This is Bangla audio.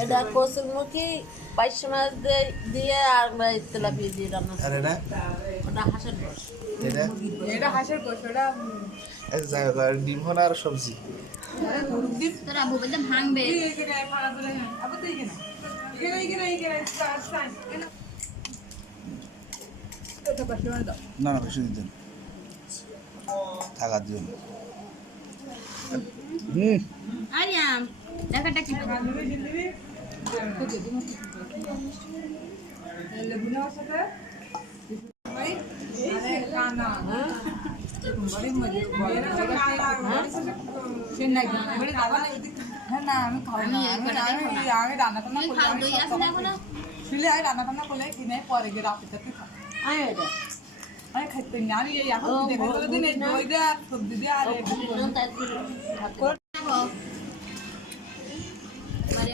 এটা কচুরমুখী বাইশ মাছ দিয়ে আর তেলাপিয়া দিয়ে রান্না আর এটা ওটা হাঁসের গোশ এটা এটা হাঁসের গোশ ওটা এই যাই হোক আর ডিম হন আর সবজি গরুর ডিম তোরা ভূপেতে ভাঙবে না না বেশি দিতেন থাকার জন্য আরিয়াম দেখাটা কি আয় এটা খাইতে না আমি এখন দেখে দিন এই দইটা সবজি দিয়ে আর নুন তাই